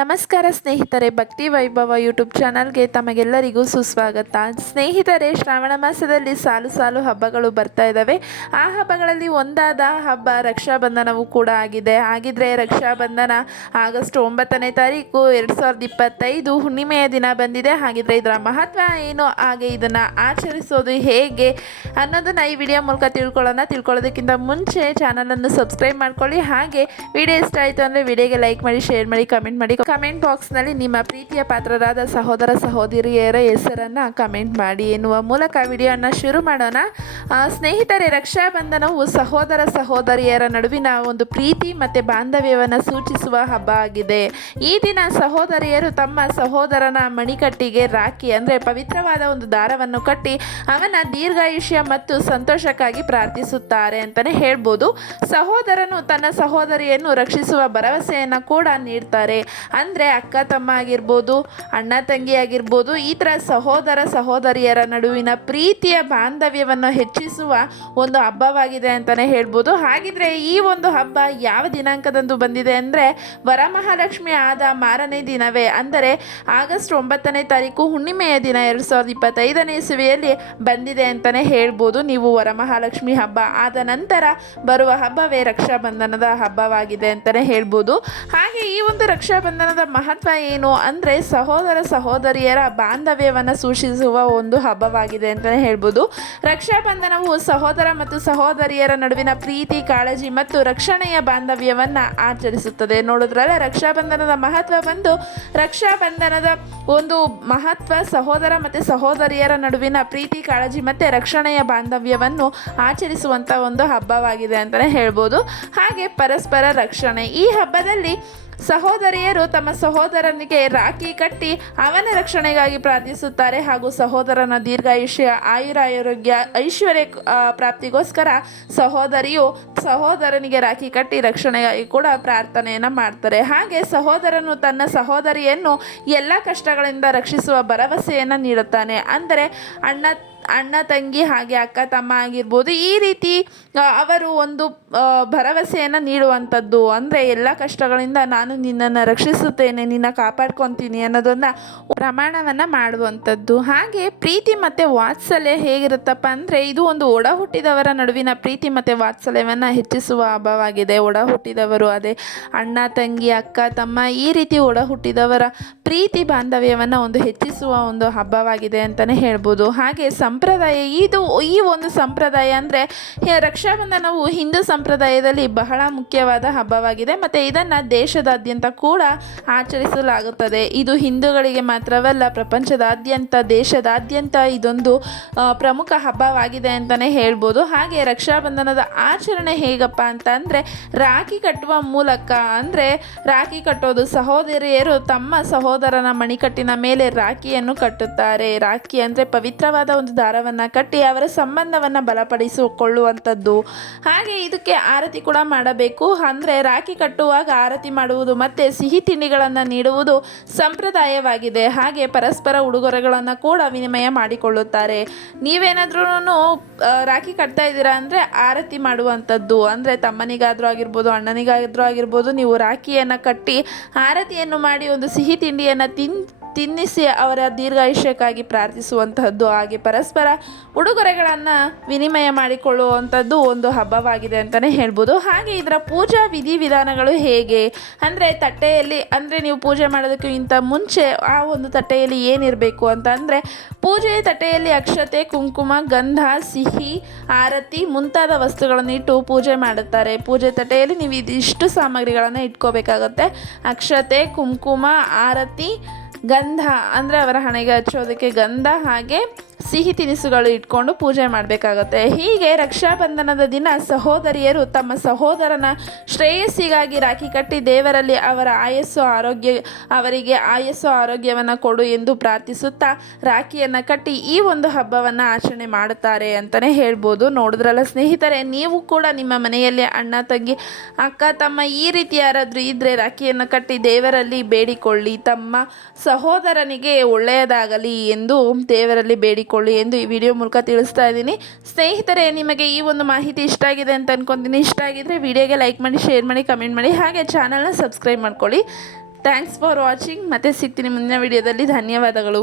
ನಮಸ್ಕಾರ ಸ್ನೇಹಿತರೆ, ಭಕ್ತಿ ವೈಭವ ಯೂಟ್ಯೂಬ್ ಚಾನಲ್ಗೆ ತಮಗೆಲ್ಲರಿಗೂ ಸುಸ್ವಾಗತ. ಸ್ನೇಹಿತರೆ, ಶ್ರಾವಣ ಮಾಸದಲ್ಲಿ ಸಾಲು ಸಾಲು ಹಬ್ಬಗಳು ಬರ್ತಾ ಇದ್ದಾವೆ ಆ ಹಬ್ಬಗಳಲ್ಲಿ ಒಂದಾದ ಹಬ್ಬ ರಕ್ಷಾಬಂಧನವೂ ಕೂಡ ಆಗಿದೆ. ಹಾಗಿದ್ರೆ ರಕ್ಷಾಬಂಧನ ಆಗಸ್ಟ್ ಒಂಬತ್ತನೇ ತಾರೀಕು ಎರಡು ಸಾವಿರದ ಇಪ್ಪತ್ತೈದು ಹುಣ್ಣಿಮೆಯ ದಿನ ಬಂದಿದೆ. ಹಾಗಿದ್ರೆ ಇದರ ಮಹತ್ವ ಏನು? ಹಾಗೆ ಇದನ್ನು ಆಚರಿಸೋದು ಹೇಗೆ ಅನ್ನೋದನ್ನು ಈ ವಿಡಿಯೋ ಮೂಲಕ ತಿಳ್ಕೊಳ್ಳೋಣ. ತಿಳ್ಕೊಳ್ಳೋದಕ್ಕಿಂತ ಮುಂಚೆ ಚಾನಲನ್ನು ಸಬ್ಸ್ಕ್ರೈಬ್ ಮಾಡ್ಕೊಳ್ಳಿ. ಹಾಗೆ ವಿಡಿಯೋ ಇಷ್ಟ ಆಯಿತು ಅಂದರೆ ವಿಡಿಯೋಗೆ ಲೈಕ್ ಮಾಡಿ, ಶೇರ್ ಮಾಡಿ, ಕಮೆಂಟ್ ಮಾಡಿ. ಕಮೆಂಟ್ ಬಾಕ್ಸ್ನಲ್ಲಿ ನಿಮ್ಮ ಪ್ರೀತಿಯ ಪಾತ್ರರಾದ ಸಹೋದರ ಸಹೋದರಿಯರ ಹೆಸರನ್ನು ಕಮೆಂಟ್ ಮಾಡಿ ಎನ್ನುವ ಮೂಲಕ ವಿಡಿಯೋನ ಶುರು ಮಾಡೋಣ. ಸ್ನೇಹಿತರೆ, ರಕ್ಷಾ ರಕ್ಷಾಬಂಧನವು ಸಹೋದರ ಸಹೋದರಿಯರ ನಡುವಿನ ಒಂದು ಪ್ರೀತಿ ಮತ್ತು ಬಾಂಧವ್ಯವನ್ನು ಸೂಚಿಸುವ ಹಬ್ಬ ಆಗಿದೆ. ಈ ದಿನ ಸಹೋದರಿಯರು ತಮ್ಮ ಸಹೋದರನ ಮಣಿಕಟ್ಟಿಗೆ ರಾಖಿ ಅಂದರೆ ಪವಿತ್ರವಾದ ಒಂದು ದಾರವನ್ನು ಕಟ್ಟಿ ಅವನ ದೀರ್ಘಾಯುಷ್ಯ ಮತ್ತು ಸಂತೋಷಕ್ಕಾಗಿ ಪ್ರಾರ್ಥಿಸುತ್ತಾರೆ ಅಂತಲೇ ಹೇಳ್ಬೋದು. ಸಹೋದರನು ತನ್ನ ಸಹೋದರಿಯನ್ನು ರಕ್ಷಿಸುವ ಭರವಸೆಯನ್ನು ಕೂಡ ನೀಡ್ತಾರೆ. ಅಂದರೆ ಅಕ್ಕ ತಮ್ಮ ಆಗಿರ್ಬೋದು, ಅಣ್ಣ ತಂಗಿ ಆಗಿರ್ಬೋದು ಈ ಥರ ಸಹೋದರ ಸಹೋದರಿಯರ ನಡುವಿನ ಪ್ರೀತಿಯ ಬಾಂಧವ್ಯವನ್ನು ಹೆಚ್ಚಿಸುವ ಒಂದು ಹಬ್ಬವಾಗಿದೆ ಅಂತಲೇ ಹೇಳ್ಬೋದು. ಹಾಗಿದ್ರೆ ಈ ಒಂದು ಹಬ್ಬ ಯಾವ ದಿನಾಂಕದಂದು ಬಂದಿದೆ ಅಂದರೆ ವರಮಹಾಲಕ್ಷ್ಮಿ ಆದ ಮಾರನೇ ದಿನವೇ. ಅಂದರೆ ಆಗಸ್ಟ್ ಒಂಬತ್ತನೇ ತಾರೀಕು ಹುಣ್ಣಿಮೆಯ ದಿನ ಎರಡು ಸಾವಿರದ ಇಪ್ಪತ್ತೈದನೇ ಇಸುವೆಯಲ್ಲಿ ಬಂದಿದೆ ಅಂತಲೇ ಹೇಳ್ಬೋದು. ನೀವು ವರಮಹಾಲಕ್ಷ್ಮಿ ಹಬ್ಬ ಆದ ನಂತರ ಬರುವ ಹಬ್ಬವೇ ರಕ್ಷಾಬಂಧನದ ಹಬ್ಬವಾಗಿದೆ ಅಂತಲೇ ಹೇಳ್ಬೋದು. ಹಾಗೆ ಈ ಒಂದು ರಕ್ಷಾಬಂಧನದ ಮಹತ್ವ ಏನು ಅಂದರೆ ಸಹೋದರ ಸಹೋದರಿಯರ ಬಾಂಧವ್ಯವನ್ನು ಸೂಚಿಸುವ ಒಂದು ಹಬ್ಬವಾಗಿದೆ ಅಂತಲೇ ಹೇಳ್ಬೋದು. ರಕ್ಷಾಬಂಧನವು ಸಹೋದರ ಮತ್ತು ಸಹೋದರಿಯರ ನಡುವಿನ ಪ್ರೀತಿ, ಕಾಳಜಿ ಮತ್ತು ರಕ್ಷಣೆಯ ಬಾಂಧವ್ಯವನ್ನು ಆಚರಿಸುತ್ತದೆ. ನೋಡಿದ್ರಲ್ಲ ರಕ್ಷಾಬಂಧನದ ಮಹತ್ವ ಬಂದು ರಕ್ಷಾಬಂಧನದ ಒಂದು ಮಹತ್ವ ಸಹೋದರ ಮತ್ತು ಸಹೋದರಿಯರ ನಡುವಿನ ಪ್ರೀತಿ, ಕಾಳಜಿ ಮತ್ತು ರಕ್ಷಣೆಯ ಬಾಂಧವ್ಯವನ್ನು ಆಚರಿಸುವಂಥ ಒಂದು ಹಬ್ಬವಾಗಿದೆ ಅಂತಲೇ ಹೇಳ್ಬೋದು. ಹಾಗೆ ಪರಸ್ಪರ ರಕ್ಷಣೆ. ಈ ಹಬ್ಬದಲ್ಲಿ ಸಹೋದರಿಯರು ತಮ್ಮ ಸಹೋದರನಿಗೆ ರಾಖಿ ಕಟ್ಟಿ ಅವನ ರಕ್ಷಣೆಗಾಗಿ ಪ್ರಾರ್ಥಿಸುತ್ತಾರೆ ಹಾಗೂ ಸಹೋದರನ ದೀರ್ಘಾಯುಷ್ಯ, ಆಯುರಾರೋಗ್ಯ, ಐಶ್ವರ್ಯ ಪ್ರಾಪ್ತಿಗೋಸ್ಕರ ಸಹೋದರಿಯು ಸಹೋದರನಿಗೆ ರಾಖಿ ಕಟ್ಟಿ ರಕ್ಷಣೆಗಾಗಿ ಕೂಡ ಪ್ರಾರ್ಥನೆಯನ್ನು ಮಾಡ್ತಾರೆ. ಹಾಗೆ ಸಹೋದರನು ತನ್ನ ಸಹೋದರಿಯನ್ನು ಎಲ್ಲ ಕಷ್ಟಗಳಿಂದ ರಕ್ಷಿಸುವ ಭರವಸೆಯನ್ನು ನೀಡುತ್ತಾನೆ. ಅಂದರೆ ಅಣ್ಣ ಅಣ್ಣ, ತಂಗಿ ಹಾಗೆ ಅಕ್ಕ, ತಮ್ಮ ಆಗಿರ್ಬೋದು, ಈ ರೀತಿ ಅವರು ಒಂದು ಭರವಸೆಯನ್ನು ನೀಡುವಂಥದ್ದು. ಅಂದರೆ ಎಲ್ಲ ಕಷ್ಟಗಳಿಂದ ನಾನು ನಿನ್ನನ್ನು ರಕ್ಷಿಸುತ್ತೇನೆ, ನಿನ್ನ ಕಾಪಾಡ್ಕೊತೀನಿ ಅನ್ನೋದನ್ನು ಪ್ರಮಾಣವನ್ನು ಮಾಡುವಂಥದ್ದು. ಹಾಗೆ ಪ್ರೀತಿ ಮತ್ತು ವಾತ್ಸಲ್ಯ ಹೇಗಿರುತ್ತಪ್ಪ ಅಂದರೆ, ಇದು ಒಂದು ಒಡ ಹುಟ್ಟಿದವರ ನಡುವಿನ ಪ್ರೀತಿ ಮತ್ತು ವಾತ್ಸಲ್ಯವನ್ನು ಹೆಚ್ಚಿಸುವ ಹಬ್ಬವಾಗಿದೆ. ಒಡ ಹುಟ್ಟಿದವರು ಅದೇ ಅಣ್ಣ, ತಂಗಿ, ಅಕ್ಕ, ತಮ್ಮ, ಈ ರೀತಿ ಒಡ ಹುಟ್ಟಿದವರ ಪ್ರೀತಿ ಬಾಂಧವ್ಯವನ್ನು ಒಂದು ಹೆಚ್ಚಿಸುವ ಒಂದು ಹಬ್ಬವಾಗಿದೆ ಅಂತಲೇ ಹೇಳ್ಬೋದು. ಹಾಗೆ ಸಂಪ್ರದಾಯ. ಇದು ಈ ಒಂದು ಸಂಪ್ರದಾಯ ಅಂದರೆ ರಕ್ಷಾಬಂಧನವು ಹಿಂದೂ ಸಂಪ್ರದಾಯದಲ್ಲಿ ಬಹಳ ಮುಖ್ಯವಾದ ಹಬ್ಬವಾಗಿದೆ. ಮತ್ತು ಇದನ್ನು ದೇಶದಾದ್ಯಂತ ಕೂಡ ಆಚರಿಸಲಾಗುತ್ತದೆ. ಇದು ಹಿಂದೂಗಳಿಗೆ ಮಾತ್ರವಲ್ಲ, ಪ್ರಪಂಚದಾದ್ಯಂತ, ದೇಶದಾದ್ಯಂತ ಇದೊಂದು ಪ್ರಮುಖ ಹಬ್ಬವಾಗಿದೆ ಅಂತಲೇ ಹೇಳ್ಬೋದು. ಹಾಗೆ ರಕ್ಷಾಬಂಧನದ ಆಚರಣೆ ಹೇಗಪ್ಪ ಅಂತ ಅಂದರೆ ರಾಖಿ ಕಟ್ಟುವ ಮೂಲಕ ಅಂದರೆ, ರಾಖಿ ಕಟ್ಟೋದು ಸಹೋದರಿಯರು ತಮ್ಮ ಸಹೋದರನ ಮಣಿಕಟ್ಟಿನ ಮೇಲೆ ರಾಖಿಯನ್ನು ಕಟ್ಟುತ್ತಾರೆ. ರಾಖಿ ಅಂದರೆ ಪವಿತ್ರವಾದ ಒಂದು ದಾರವನ್ನು ಕಟ್ಟಿ ಅವರ ಸಂಬಂಧವನ್ನು ಬಲಪಡಿಸಿಕೊಳ್ಳುವಂಥದ್ದು. ಹಾಗೆ ಇದಕ್ಕೆ ಆರತಿ ಕೂಡ ಮಾಡಬೇಕು. ಅಂದರೆ ರಾಖಿ ಕಟ್ಟುವಾಗ ಆರತಿ ಮಾಡುವುದು ಮತ್ತು ಸಿಹಿ ತಿಂಡಿಗಳನ್ನು ನೀಡುವುದು ಸಂಪ್ರದಾಯವಾಗಿದೆ. ಹಾಗೆ ಪರಸ್ಪರ ಉಡುಗೊರೆಗಳನ್ನು ಕೂಡ ವಿನಿಮಯ ಮಾಡಿಕೊಳ್ಳುತ್ತಾರೆ. ನೀವೇನಾದ್ರೂ ರಾಖಿ ಕಟ್ತಾ ಇದ್ದೀರಾ ಅಂದರೆ ಆರತಿ ಮಾಡುವಂಥದ್ದು. ಅಂದರೆ ತಮ್ಮನಿಗಾದರೂ ಆಗಿರ್ಬೋದು, ಅಣ್ಣನಿಗಾದರೂ ಆಗಿರ್ಬೋದು, ನೀವು ರಾಖಿಯನ್ನು ಕಟ್ಟಿ ಆರತಿಯನ್ನು ಮಾಡಿ ಒಂದು ಸಿಹಿ ತಿಂಡಿಯನ್ನು ತಿನ್ ತಿನ್ನಿಸಿ ಅವರ ದೀರ್ಘಾಯುಷ್ಯಕ್ಕಾಗಿ ಪ್ರಾರ್ಥಿಸುವಂತಹದ್ದು. ಹಾಗೆ ಪರಸ್ಪರ ಉಡುಗೊರೆಗಳನ್ನು ವಿನಿಮಯ ಮಾಡಿಕೊಳ್ಳುವಂಥದ್ದು ಒಂದು ಹಬ್ಬವಾಗಿದೆ ಅಂತಲೇ ಹೇಳ್ಬೋದು. ಹಾಗೆ ಇದರ ಪೂಜಾ ವಿಧಿವಿಧಾನಗಳು ಹೇಗೆ? ಅಂದರೆ ತಟ್ಟೆಯಲ್ಲಿ, ಅಂದರೆ ನೀವು ಪೂಜೆ ಮಾಡೋದಕ್ಕಿಂತ ಮುಂಚೆ ಆ ಒಂದು ತಟ್ಟೆಯಲ್ಲಿ ಏನಿರಬೇಕು ಅಂತ ಅಂದರೆ ಪೂಜೆಯ ತಟ್ಟೆಯಲ್ಲಿ ಅಕ್ಷತೆ, ಕುಂಕುಮ, ಗಂಧ, ಸಿಹಿ, ಆರತಿ ಮುಂತಾದ ವಸ್ತುಗಳನ್ನು ಇಟ್ಟು ಪೂಜೆ ಮಾಡುತ್ತಾರೆ. ಪೂಜೆ ತಟ್ಟೆಯಲ್ಲಿ ನೀವು ಇದಿಷ್ಟು ಸಾಮಗ್ರಿಗಳನ್ನು ಇಟ್ಕೋಬೇಕಾಗತ್ತೆ. ಅಕ್ಷತೆ, ಕುಂಕುಮ, ಆರತಿ ಗಂಧ ಅಂದರೆ ಅವರ ಹಣೆಗೆ ಹಚ್ಚೋದಕ್ಕೆ ಗಂಧ ಹಾಗೆ ಸಿಹಿ ತಿನಿಸುಗಳು ಇಟ್ಕೊಂಡು ಪೂಜೆ ಮಾಡಬೇಕಾಗತ್ತೆ. ಹೀಗೆ ರಕ್ಷಾಬಂಧನದ ದಿನ ಸಹೋದರಿಯರು ತಮ್ಮ ಸಹೋದರನ ಶ್ರೇಯಸ್ಸಿಗಾಗಿ ರಾಖಿ ಕಟ್ಟಿ ದೇವರಲ್ಲಿ ಅವರ ಆಯಸ್ಸು ಆರೋಗ್ಯ, ಅವರಿಗೆ ಆಯಸ್ಸು ಆರೋಗ್ಯವನ್ನು ಕೊಡು ಎಂದು ಪ್ರಾರ್ಥಿಸುತ್ತಾ ರಾಖಿಯನ್ನು ಕಟ್ಟಿ ಈ ಒಂದು ಹಬ್ಬವನ್ನು ಆಚರಣೆ ಮಾಡುತ್ತಾರೆ ಅಂತಲೇ ಹೇಳ್ಬೋದು. ನೋಡಿದ್ರಲ್ಲ ಸ್ನೇಹಿತರೆ, ನೀವು ಕೂಡ ನಿಮ್ಮ ಮನೆಯಲ್ಲಿ ಅಣ್ಣ, ತಂಗಿ, ಅಕ್ಕ, ತಮ್ಮ ಈ ರೀತಿ ಯಾರಾದರೂ ಇದ್ದರೆ ರಾಖಿಯನ್ನು ಕಟ್ಟಿ ದೇವರಲ್ಲಿ ಬೇಡಿಕೊಳ್ಳಿ. ತಮ್ಮ ಸಹೋದರನಿಗೆ ಒಳ್ಳೆಯದಾಗಲಿ ಎಂದು ದೇವರಲ್ಲಿ ಬೇಡಿಕೊಳ್ಳಿ ಎಂದು ಈ ವಿಡಿಯೋ ಮೂಲಕ ತಿಳಿಸ್ತಾ ಇದ್ದೀನಿ. ಸ್ನೇಹಿತರೆ, ನಿಮಗೆ ಈ ಒಂದು ಮಾಹಿತಿ ಇಷ್ಟ ಆಗಿದೆ ಅಂತ ಅನ್ಕೊಂತೀನಿ. ಇಷ್ಟ ಆಗಿದ್ರೆ ವಿಡಿಯೋಗೆ ಲೈಕ್ ಮಾಡಿ, ಶೇರ್ ಮಾಡಿ, ಕಮೆಂಟ್ ಮಾಡಿ, ಹಾಗೆ ಚಾನಲ್ನ ಸಬ್ಸ್ಕ್ರೈಬ್ ಮಾಡ್ಕೊಳ್ಳಿ. Thanks for watching. ಮತ್ತೆ ಸಿಗ್ತೀನಿ ಮುಂದಿನ ವಿಡಿಯೋದಲ್ಲಿ. ಧನ್ಯವಾದಗಳು.